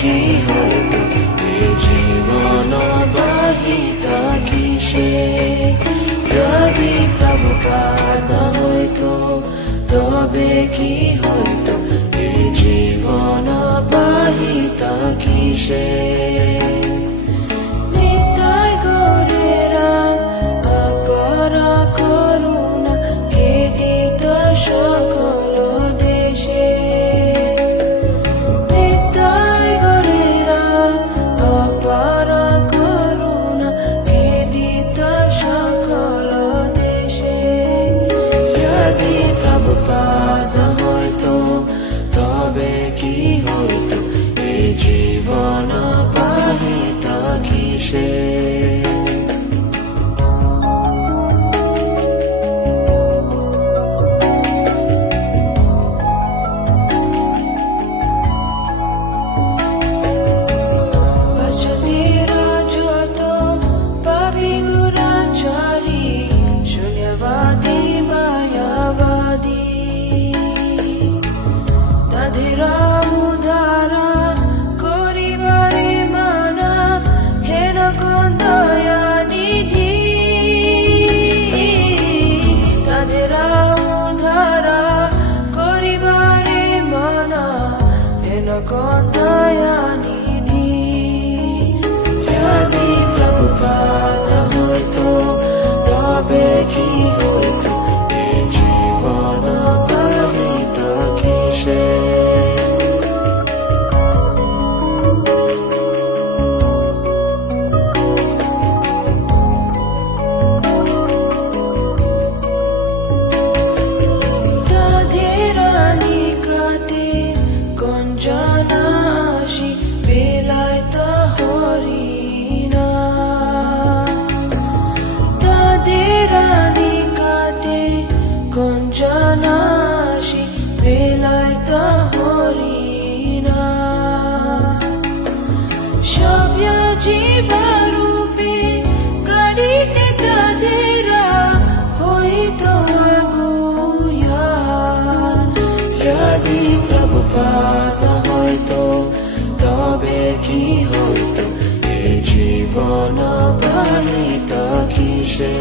কি হয়তো এ জীবন বাহিত কিসে যদি প্রভুপাত হইতো তবে কি হয়তো এ জীবন বাহিত কিসে নিতাই গৌরেরা অপার করুণা কে দিত সকল দেশে নিতাই গৌরেরা অপার করুণা কে দিত সকল দেশে যদি প্রভুপাত হইতো তবে কি হইতো এ জীবন বাহিত কিসে যদি প্রভুপাত হইতো তবে কি হইতো এ জীবন বাহিত কিসে কঞ্চনাশি বেলায়িত হরিণা সভ্য জীবরূপে গাড়িতে তাদেরা হইত আগুয়া যদি প্রভুপাত হইতো তবে কি হইতো এ জীবন বাহিত কিসে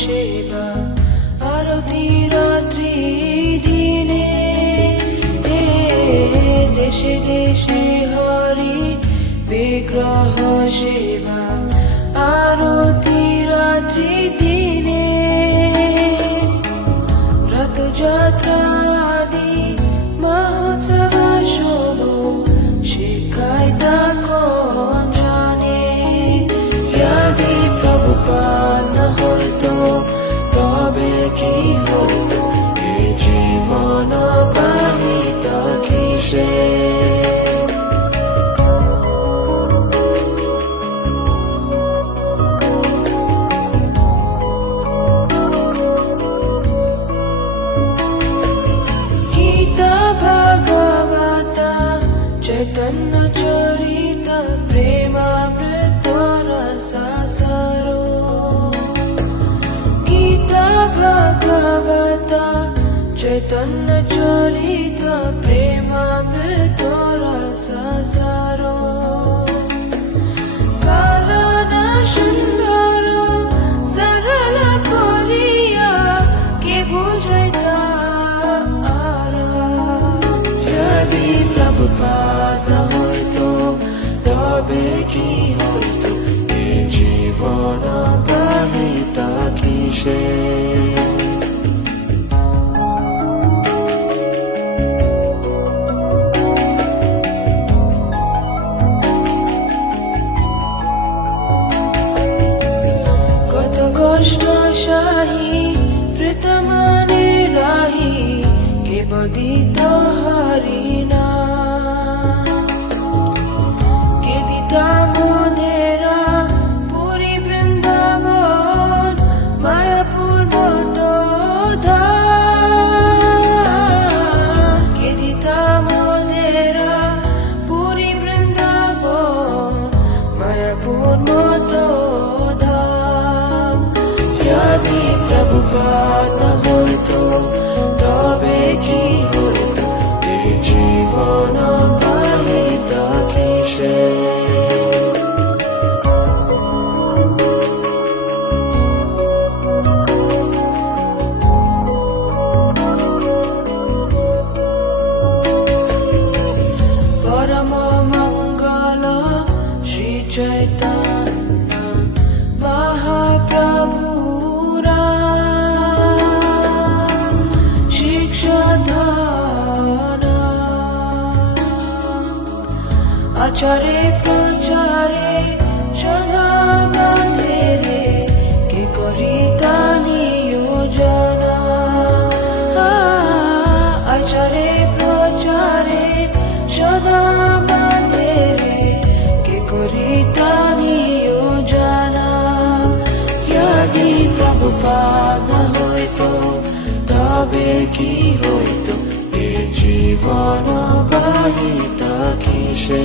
সেবা আরতি রাত্রি দিনে দেশে দেশে হরি বিগ্রহ সেবা আরতি রাত্রি দিনে রথযাত্রা আদি মহোৎসব শোভ শিখাইতা কোন জানে যদি প্রভুপাত হইতো তবে কি হইতো এ জীবন বাহিত কিসে গীতা ভাগবত চৈতন্য চরিত প্রেমামৃত রসাসারো গীতা ভাগবত চৈতন্য চরিত প্রেমামৃত রসাসারো কারণ সুন্দর সরল করিয়া কে বুঝাইতা যদি প্রভুপাত হইতো তবে কি হইতো এ জীবন বাহিত কিসে না হইতো তবে কি হইতো এই জীবন বাহিতা কিসে परम मंगल श्री चैतन्य महाप्रभु शिक्षाधार आचार्य प्रचारे सदा बंधेरे के करिता नियोजना आचार्य प्रचारे सदा बंधेरे के करिता नियोजना यदि प्रभुपाद হইতো তবে কি হইতো এ জীবন বাহিতা কিসে